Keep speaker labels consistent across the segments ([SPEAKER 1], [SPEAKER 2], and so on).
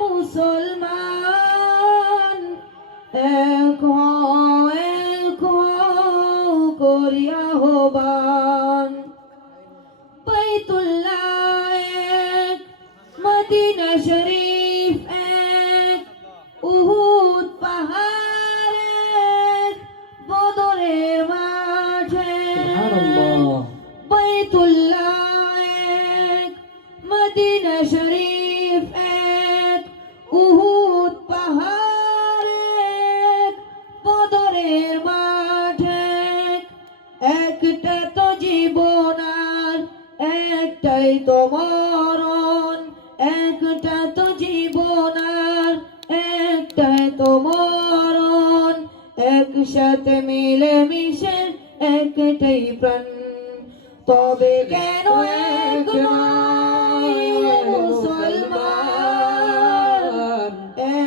[SPEAKER 1] মুসলমান। এক এক করিয়া হবান বাইতুল্লাহ এক মদিনা শরীফ এক উহুদ পাহাড় এক বদরের মাঠে
[SPEAKER 2] সুবহানাল্লাহ।
[SPEAKER 1] একটাই তো মরণ, একটা তো জীবন আর একটাই তো মরণ। একসাথে মিলে মিশে একটাই প্রাণ। তবে কেন এক মুসলমান?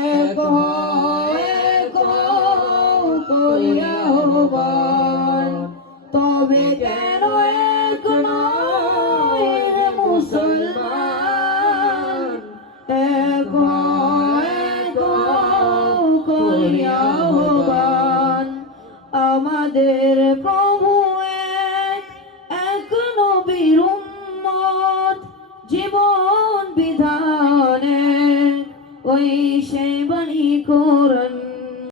[SPEAKER 1] এক এক করিয়া তবে কেন প্রভু এক এক নবীর জীবন বিধানে ওই সেই বাণী